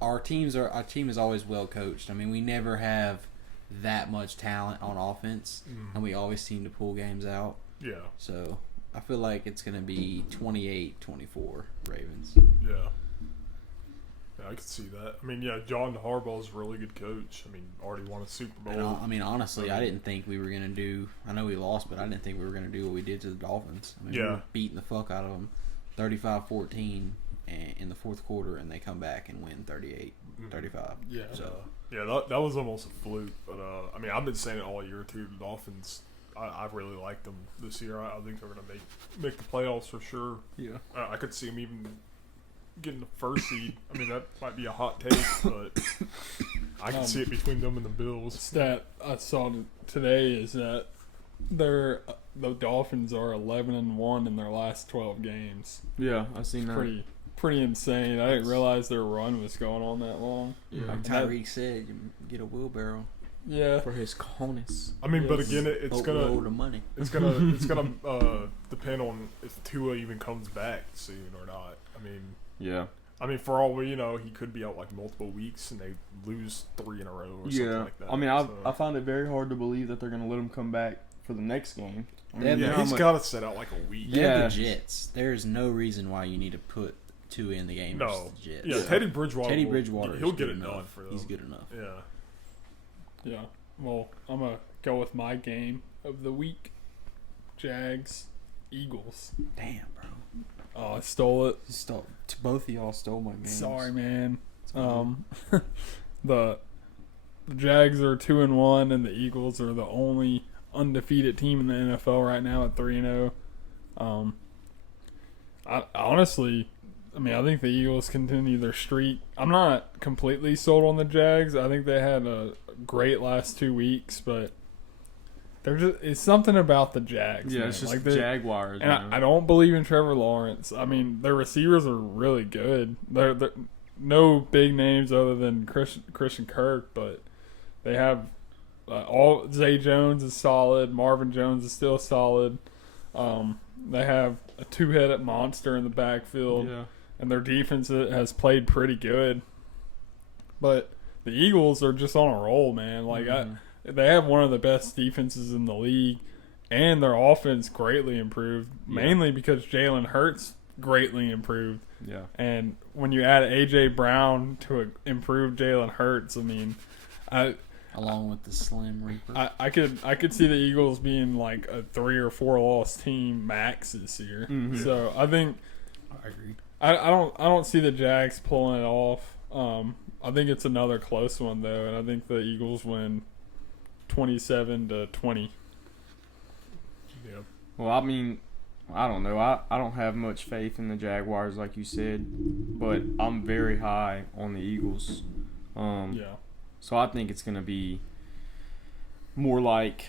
our team is always well coached. I mean, we never have that much talent on offense, and we always seem to pull games out. Yeah. So I feel like it's going to be 28-24 Ravens. Yeah. Yeah, I could see that. I mean, yeah, John Harbaugh's a really good coach. I mean, already won a Super Bowl. And I mean, honestly, I didn't think we were going to do – I know we lost, but I didn't think we were going to do what we did to the Dolphins. I mean, we were beating the fuck out of them 35-14 in the fourth quarter, and they come back and win 38-35. Yeah. So, yeah, that was almost a fluke. But, I mean, I've been saying it all year, too. The Dolphins, I really like them this year. I think they're going to make the playoffs for sure. Yeah. I could see them even getting the first seed. I mean, that might be a hot take, but I can see it between them and the Bills. Stat I saw today is that the Dolphins are 11-1 in their last 12 games. Yeah, I've seen that. Pretty insane. I didn't realize their run was going on that long. Yeah. like Tyreek said, you get a wheelbarrow. Yeah. For his cojones. I mean, but Yes. again, it's Boatload gonna of money. it's gonna depend on if Tua even comes back soon or not. Yeah. I mean, for all we know, he could be out like multiple weeks and they lose 3 in a row or something like that. I mean, I find it very hard to believe that they're going to let him come back for the next game. I mean, Yeah, he's got to set out like a week. They have Yeah. the Jets. There's no reason why you need to put two in the game. No. versus the Jets. Yeah, Teddy Bridgewater. He'll is get good it done enough. for them. He's good enough. Yeah. Yeah. Well, I'm going to go with my game of the week. Jags, Eagles. Damn, bro. Oh, I stole it. Both of y'all stole my game. Sorry, man. The Jags are 2-1, and the Eagles are the only undefeated team in the NFL right now at 3-0. I honestly, I think the Eagles continue their streak. I'm not completely sold on the Jags. I think they had a great last 2 weeks, but it's something about the Jags. Yeah, man. it's just like Jaguars. And I don't believe in Trevor Lawrence. I mean, their receivers are really good. They're no big names other than Christian Kirk, but they have all. Zay Jones is solid. Marvin Jones is still solid. They have a two-headed monster in the backfield, and their defense has played pretty good. But the Eagles are just on a roll, man. Like they have one of the best defenses in the league, and their offense greatly improved, mainly because Jalen Hurts greatly improved. Yeah. And when you add A.J. Brown to improve Jalen Hurts, I mean, Along with the Slim Reaper. I could see the Eagles being like a 3 or 4 loss team max this year. Mhm. So I think I agree. I don't see the Jags pulling it off. I think it's another close one though, and I think the Eagles win 27-20. Yeah. Well, I mean, I don't know. I don't have much faith in the Jaguars, like you said, but I'm very high on the Eagles. Yeah. So I think it's going to be more like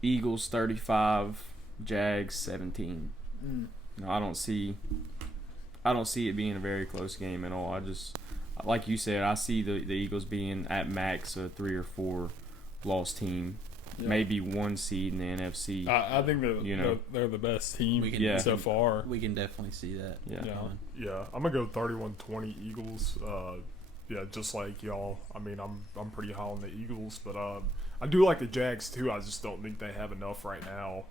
Eagles 35, Jags 17. No, I don't see it being a very close game at all. I just, like you said, I see the Eagles being at max a 3 or 4 loss team. Yeah. maybe 1 seed in the NFC. I think they're the best team so far. We can definitely see that. Yeah. coming. Yeah, I'm gonna go 31-20 Eagles. Yeah, just like y'all. I mean, I'm pretty high on the Eagles, but I do like the Jags too. I just don't think they have enough right now,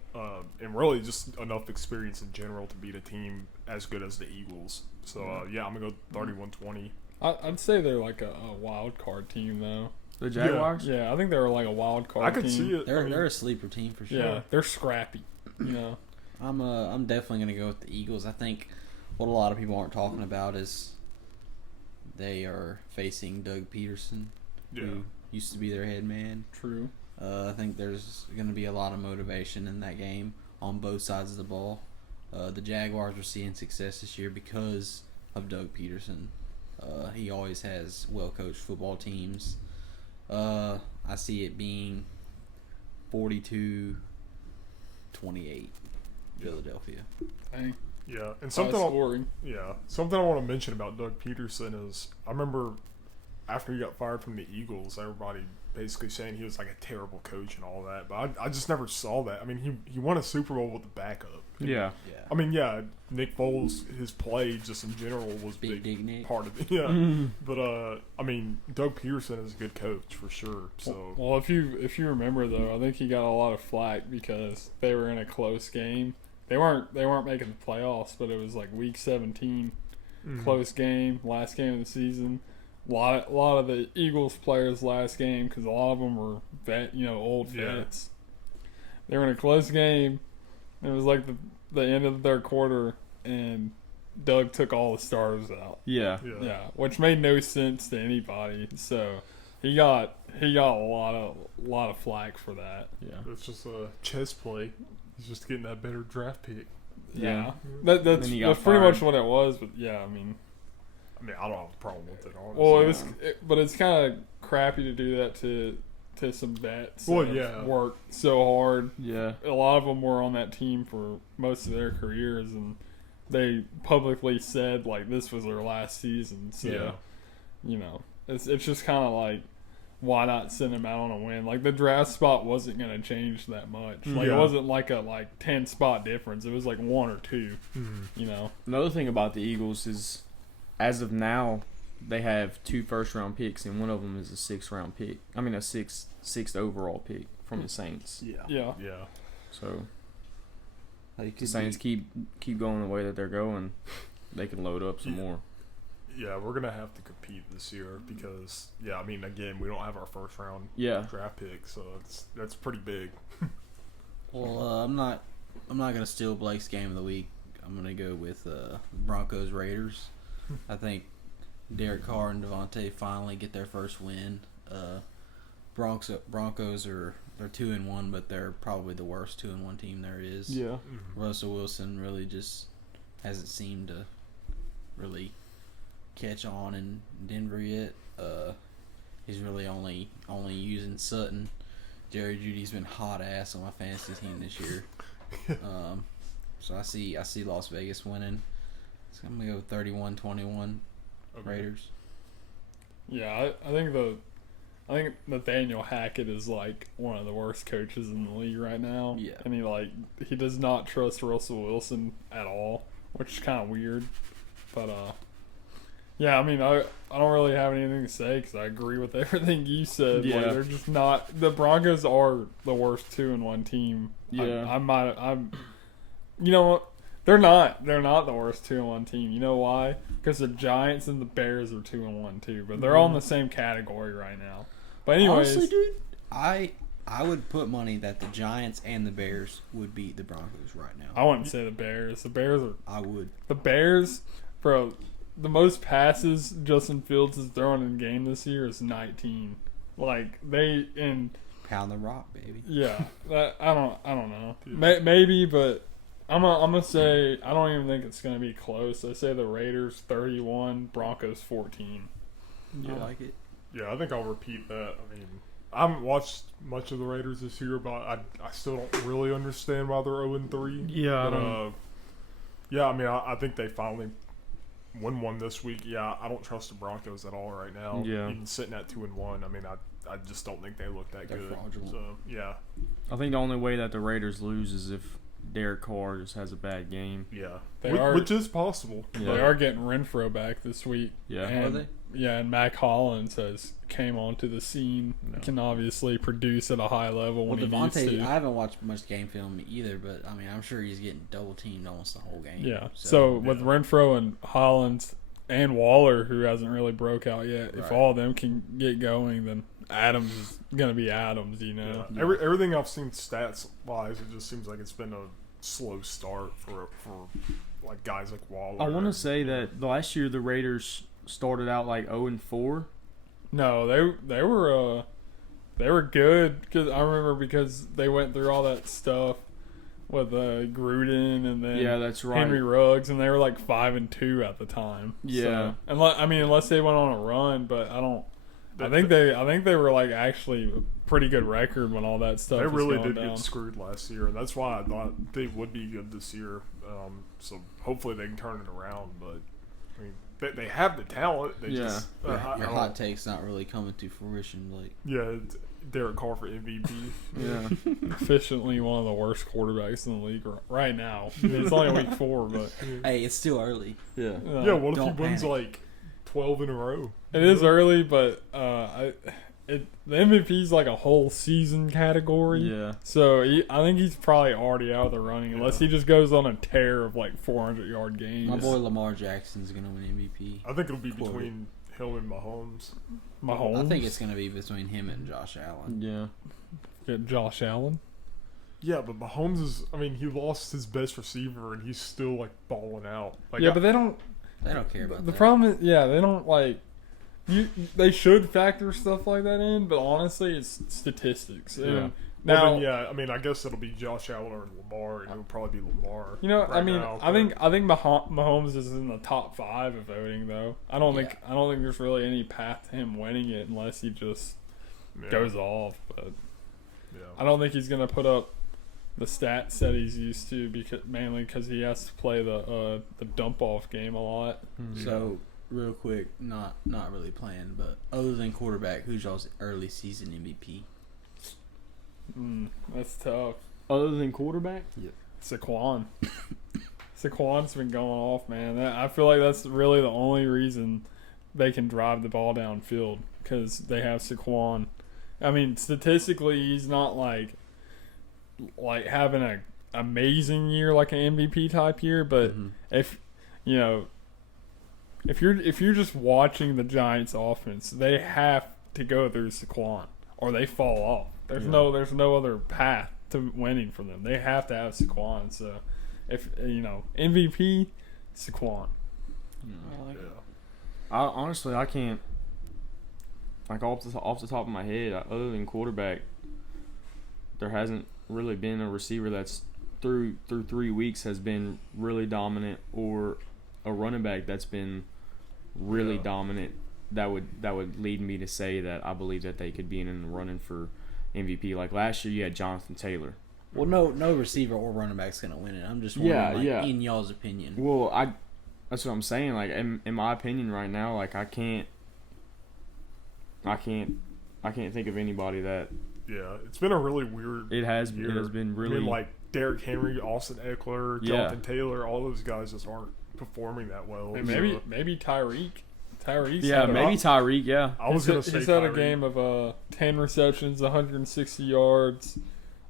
and really just enough experience in general to beat a team as good as the Eagles. So yeah, I'm gonna go 31-20. I'd say they're like a wild card team though. The Jaguars? Yeah, I think they're like a wild card I could team. see it. They're a sleeper team for sure. Yeah, they're scrappy. You know. I'm definitely gonna go with the Eagles. I think what a lot of people aren't talking about is they are facing Doug Peterson, who used to be their head man. True. I think there's going to be a lot of motivation in that game on both sides of the ball. The Jaguars are seeing success this year because of Doug Peterson. He always has well-coached football teams. I see it being 42-28 Philadelphia. Dang. Yeah, and Something something I want to mention about Doug Peterson is I remember after he got fired from the Eagles, everybody basically saying he was like a terrible coach and all that. But I just never saw that. I mean, he won a Super Bowl with the backup. Yeah. I mean, yeah, Nick Foles, his play just in general was Big Dick Nick. part of it. Yeah, but I mean, Doug Peterson is a good coach for sure. So Well, if you remember though, I think he got a lot of flack because they were in a close game. They weren't making the playoffs, but it was like week 17, close game, last game of the season. A lot of the Eagles players last game because a lot of them were old vets. They were in a close game. It was like the end of the third quarter, and Doug took all the starters out. Yeah. Yeah, which made no sense to anybody. So he got a lot of flack for that. Yeah. it's just a chess play. He's just getting that better draft pick. Yeah, Then that's he got pretty fired. much what it was. But yeah, I mean, I don't have a problem with it, honestly. well, but it's kind of crappy to do that to some vets. Well, that yeah. worked so hard. Yeah. A lot of them were on that team for most of their careers, and they publicly said like this was their last season. So, it's just kind of like, why not send him out on a win? Like the draft spot wasn't going to change that much. Like it wasn't like a 10 spot difference. It was like 1 or 2. Another thing about the Eagles is, as of now, they have 2 first-round picks, and one of them is a 6th-round pick. I mean, a sixth overall pick from the Saints. Yeah. So the Saints keep going the way that they're going, they can load up some more. Yeah, we're gonna have to compete this year because I mean, again, we don't have our first round draft pick, so that's pretty big. Well, I'm not gonna steal Blake's game of the week. I'm gonna go with Broncos Raiders. I think Derek Carr and Devontae finally get their first win. Broncos they're 2-1, but they're probably the worst 2-1 team there is. Yeah. Russell Wilson really just hasn't seemed to really catch on in Denver yet. He's really only using Sutton. Jerry Judy's been hot ass on my fantasy team this year. So I see Las Vegas winning. So I'm gonna go 31-21 Raiders. Yeah, I think Nathaniel Hackett is like one of the worst coaches in the league right now. Yeah. And he does not trust Russell Wilson at all, which is kind of weird. But yeah, I mean, I don't really have anything to say because I agree with everything you said. Yeah. Like, they're just not. The Broncos are the worst 2-1 team. Yeah. You know what? They're not the worst 2-1 team. You know why? Because the Giants and the Bears are 2-1 too, but they're all in the same category right now. But anyways, Honestly, dude, I would put money that the Giants and the Bears would beat the Broncos right now. I wouldn't say the Bears. The Bears are. I would. The Bears, bro. The most passes Justin Fields has thrown in a game this year is 19. Like Pound the rock, baby. Yeah, I don't know. Maybe, but I'm gonna say I don't even think it's gonna be close. I say the Raiders 31, Broncos 14. I like it. Yeah, I think I'll repeat that. I mean, I haven't watched much of the Raiders this year, but I still don't really understand why they're 0-3. Yeah, but, I mean, I think they finally win one this week. Yeah, I don't trust the Broncos at all right now. Yeah. Even sitting at 2-1, I mean, I just don't think they look that They're good. fraudulent. So yeah, I think the only way that the Raiders lose is if Derek Carr just has a bad game. yeah, They are- which is possible. Yeah. They are getting Renfro back this week. Yeah. And, Are they? Yeah, and Mac Hollins came onto the scene. No. Can obviously produce at a high level Well, when he needs Devontae, to. I haven't watched much game film either, but I mean, I'm sure he's getting double teamed almost the whole game. Yeah. So with yeah. Renfro and Hollins and Waller, who hasn't really broke out yet, if Right. all of them can get going, then Adams is gonna be Adams. You know. Yeah. Everything I've seen stats wise, it just seems like it's been a slow start for like guys like Waller. I want to say that last year the Raiders started out like 0-4. No, they were good because I remember because they went through all that stuff with Gruden and then Yeah, that's right. Henry Ruggs, and they were like 5-2 at the time. Yeah. So, unless they went on a run, but I don't. I think they were like actually a pretty good record when all that stuff. They was really going did down. get screwed last year, and that's why I thought they would be good this year. So hopefully they can turn it around. But I mean, they have the talent. They Yeah. just Your, I your don't- hot take's not really coming to fruition, like. Yeah, it's Derek Carr for MVP. Yeah. Efficiently one of the worst quarterbacks in the league right now. I mean, it's only week 4, but Hey, it's still early. Yeah. Yeah, what if he Don't wins panic. like 12 in a row? it is early. But the MVP is like a whole season category. Yeah. So I think he's probably already out of the running unless Yeah. he just goes on a tear of like 400-yard games. My boy Lamar Jackson's gonna win MVP. I think it'll be Quoted. between him and Mahomes. Mahomes. I think it's gonna be between him and Josh Allen. Yeah. Get Josh Allen. Yeah, but Mahomes is. I mean, he lost his best receiver, and he's still like balling out. Like, Yeah, but they don't. They don't care about The that. problem is, they don't like. They should factor stuff like that in, but honestly, it's statistics. And Yeah. now, well, then, yeah, I mean, I guess it'll be Josh Allen or Lamar, and it'll probably be Lamar. I right mean, now, I think Mahomes is in the top 5 of voting, though. I don't Yeah. think there's really any path to him winning it unless he just yeah, goes off. But Yeah. I don't think he's gonna put up the stats that he's used to mainly because he has to play the dump off game a lot. So, real quick, not really playing, but other than quarterback, who's y'all's early season MVP? That's tough. Other than quarterback? Saquon. Saquon's been going off, man. I feel like that's really the only reason they can drive the ball downfield because they have Saquon. I mean, statistically, he's not like having a amazing year like an MVP type year, but if you're just watching the Giants offense, they have to go through Saquon or they fall off. There's no other path to winning for them. They have to have Saquon. So if MVP, Saquon. Yeah. Honestly, I can't. Like off the top of my head, other than quarterback, there hasn't really been a receiver that's through 3 weeks has been really dominant, or a running back that's been really dominant. That would lead me to say that I believe that they could be in the running for MVP. Like last year, you had Jonathan Taylor. Well, no receiver or running back's gonna win it. I'm just wondering, in y'all's opinion. Well, that's what I'm saying. Like in my opinion, right now, like I can't think of anybody that Yeah, it's been a really weird. it has year. been really. I mean, like Derrick Henry, Austin Eckler, Yeah. Jonathan Taylor, all those guys just aren't performing that well. And So, maybe Tyreek. Tyreek's yeah, had a- maybe Tyreek. Yeah, I was gonna say he's had a Tyreek. game of 10 receptions, 160 yards,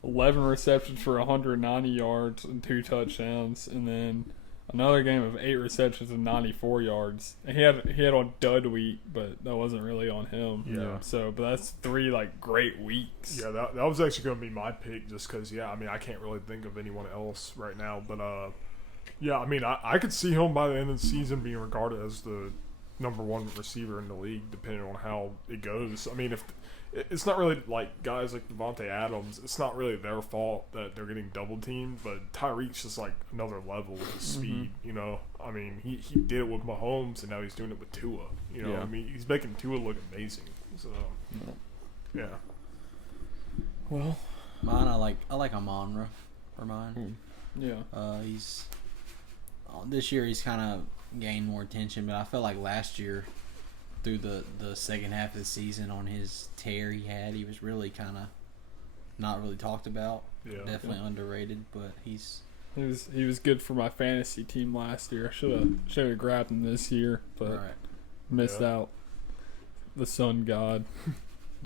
11 receptions for 190 yards and 2 touchdowns, and then another game of 8 receptions and 94 yards. And he had a dud week, but that wasn't really on him. Yeah. So, but that's 3 great weeks. Yeah, that was actually going to be my pick just because, I mean, I can't really think of anyone else right now. But, I mean, I could see him by the end of the season being regarded as the number 1 receiver in the league, depending on how it goes. I mean, if it's not really like guys like Devontae Adams, it's not really their fault that they're getting double teamed, but Tyreek's just like another level with his speed, I mean, he did it with Mahomes, and now he's doing it with Tua. Yeah. I mean, he's making Tua look amazing. So, yeah. well, Mine, I like Amon-Ra for mine. Yeah. He's this year he's kind of gain more attention, but I felt like last year, through the second half of the season on his tear he had, he was really kind of not really talked about. Yeah. Definitely underrated, but He was good for my fantasy team last year. I should have grabbed him this year, but right. missed Yeah. out. The sun god.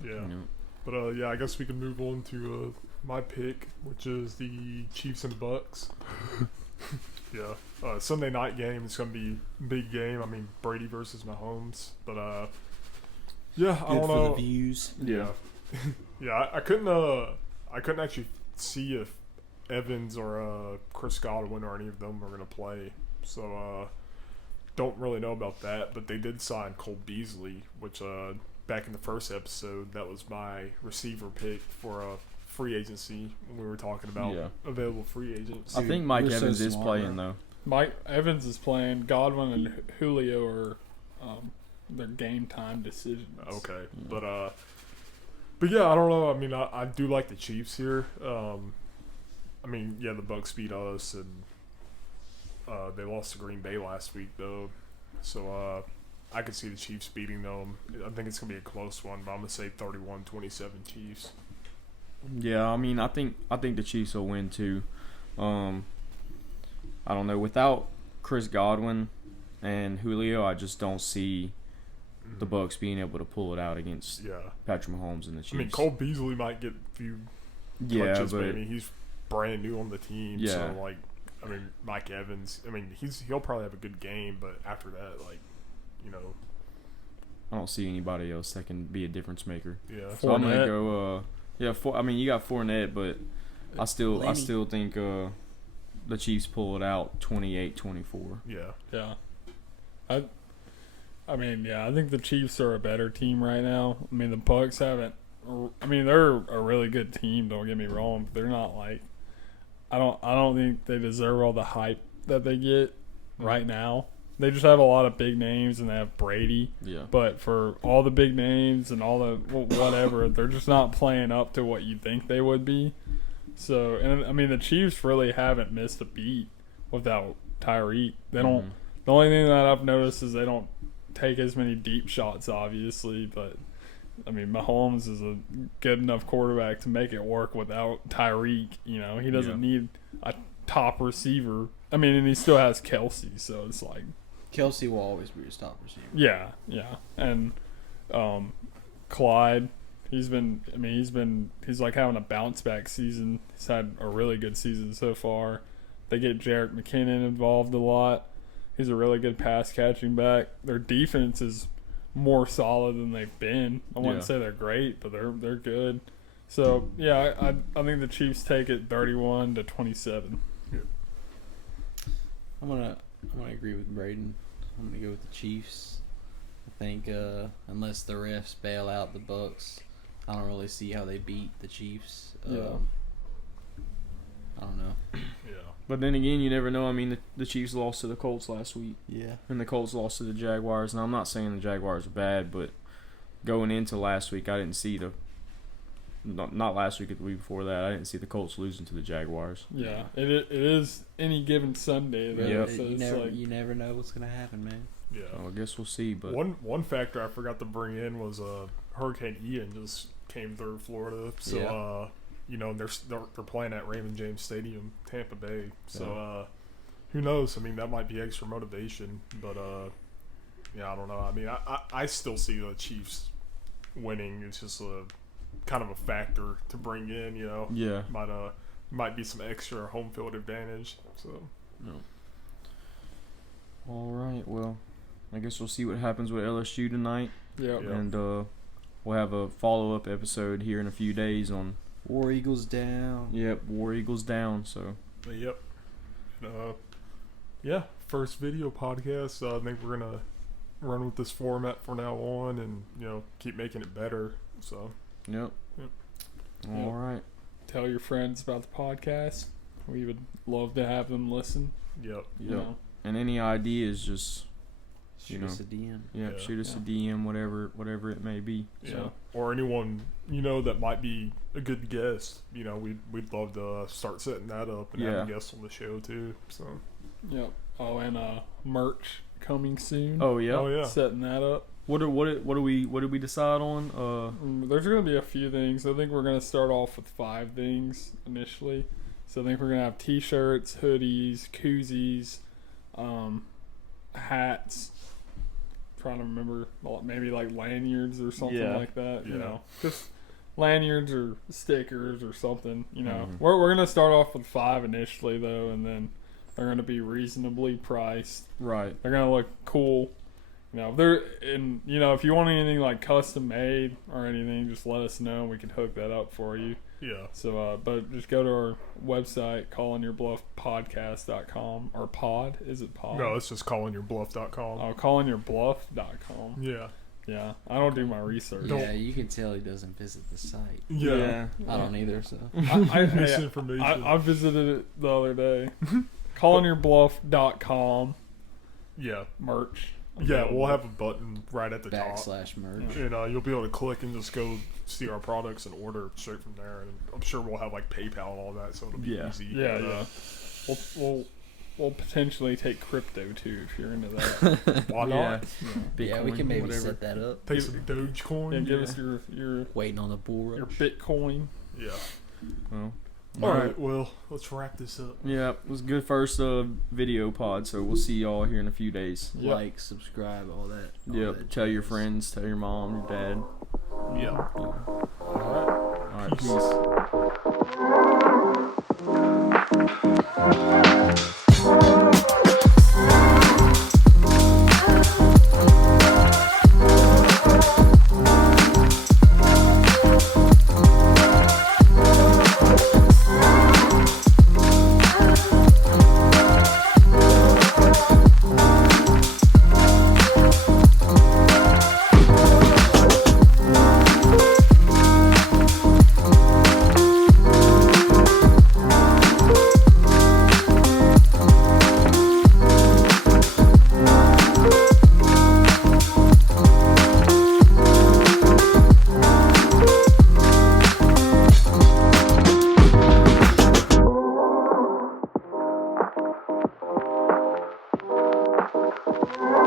Yeah. You know, But yeah, I guess we can move on to my pick, which is the Chiefs and Bucks. Yeah. Sunday night game is gonna be a big game. I mean, Brady versus Mahomes. But yeah, I Good don't for know. the views. Yeah. Yeah, I couldn't actually see if Evans or Chris Godwin or any of them were gonna play. So don't really know about that. But they did sign Cole Beasley, which back in the first episode, that was my receiver pick for free agency when we were talking about Yeah. available free agents. I think Mike you're so Evans is smart, playing bro. though. Mike Evans is playing. Godwin and Julio are their game time decisions. Okay, but yeah, I don't know. I mean, I do like the Chiefs here. I mean, yeah, the Bucks beat us, and they lost to Green Bay last week though, so I could see the Chiefs beating them. I think it's gonna be a close one, but I'm gonna say 31-27 Chiefs. Yeah, I mean, I think the Chiefs will win too. I don't know. Without Chris Godwin and Julio, I just don't see the Bucks being able to pull it out against Yeah, Patrick Mahomes and the Chiefs. I mean, Cole Beasley might get a few yeah, touches, but but I mean, he's brand new on the team, Yeah. so like, I mean, Mike Evans. I mean, he'll probably have a good game, but after that, like, you know, I don't see anybody else that can be a difference maker. yeah. So I'm gonna Fournette. go. I mean, you got Fournette, but I still Lenny. think the Chiefs pull it out 28-24. Yeah. Yeah. I mean, yeah, I think the Chiefs are a better team right now. I mean, the Bucks haven't. I mean, they're a really good team. Don't get me wrong, but they're not like. I don't think they deserve all the hype that they get right now. They just have a lot of big names, and they have Brady. Yeah. But for all the big names and all the whatever, they're just not playing up to what you think they would be. So, and I mean, the Chiefs really haven't missed a beat without Tyreek. They don't. The only thing that I've noticed is they don't take as many deep shots, obviously. But I mean, Mahomes is a good enough quarterback to make it work without Tyreek. You know, he doesn't need a top receiver. I mean, and he still has Kelsey, so it's like. Kelsey will always be his top receiver. Yeah, and Clyde, he's like having a bounce back season. He's had a really good season so far. They get Jerick McKinnon involved a lot. He's a really good pass catching back. Their defense is more solid than they've been. I wouldn't say they're great, but they're good. So yeah, I think the Chiefs take it 31-27. I'm gonna agree with Braden. I'm gonna go with the Chiefs. I think unless the refs bail out the Bucks, I don't really see how they beat the Chiefs. Yeah. I don't know. Yeah. But then again, you never know. I mean, the Chiefs lost to the Colts last week, Yeah. and the Colts lost to the Jaguars. And I'm not saying the Jaguars are bad, but going into last week, I didn't see not last week, the week before that, I didn't see the Colts losing to the Jaguars. Yeah, it is any given Sunday. Though, Yep. so You never know what's gonna happen, man. Yeah. So I guess we'll see. But One factor I forgot to bring in was Hurricane Ian just came through Florida, so you know they're playing at Raymond James Stadium, Tampa Bay. So who knows? I mean, that might be extra motivation, but yeah, I don't know. I mean, I still see the Chiefs winning. It's just a kind of a factor to bring in. You know, yeah, might be some extra home field advantage. So no. All right. Well, I guess we'll see what happens with LSU tonight, yeah. and we'll have a follow-up episode here in a few days on. War Eagles down. Yep, War Eagles down. So. but yep. Yeah, first video podcast. I think we're gonna run with this format from now on, and you know, keep making it better. So. Yep. All right. Tell your friends about the podcast. We would love to have them listen. Yep. You Yep. know. And any ideas, just Shoot us a DM. yeah, Yeah. shoot us a Yeah. DM, whatever it may be. Yeah. So Or anyone you know that might be a good guest. You know, we'd love to start setting that up and have Yeah. a guest on the show too. So. Yep. Oh, and merch coming soon. Oh yeah. Oh yeah. Setting that up. What did we decide on? There's going to be a few things. I think we're going to start off with 5 things initially. So I think we're going to have T-shirts, hoodies, koozies, hats. Trying to remember, maybe like lanyards or something like that. You Yeah. know, just lanyards or stickers or something. You know, Mhm. we're going to start off with 5 initially though, and then they're going to be reasonably priced. Right. They're going to look cool. You know, if you want anything like custom made or anything, just let us know and we can hook that up for you. Yeah. So, but just go to our website, callinyourbluffpodcast.com, or pod. Is it pod? No, it's just callinyourbluff.com. Oh, callinyourbluff.com. Yeah. Yeah, I don't do my research. Yeah, you can tell he doesn't visit the site. Yeah. I don't either, so. I Misinformation. I visited it the other day. callinyourbluff.com Yeah. merch. Yeah, we'll have a button right at the top. /merch. And you'll be able to click and just go see our products and order straight from there. And I'm sure we'll have like PayPal and all that, so it'll be Yeah. easy. Yeah, But, yeah. We'll potentially take crypto too if you're into that. Why Yeah. not? Yeah, we Bitcoin, can maybe whatever. set that up. Take some Dogecoin. And give us your Waiting on the bull rush. Bitcoin. Yeah. Well, All right. Well, let's wrap this up. yeah, it was a good first video pod. So we'll see y'all here in a few days. Yep. Like, subscribe, all that. all Yep. that Tell your jazz. friends. Tell your mom. Your dad. Yeah. All right. All right. Peace. Peace.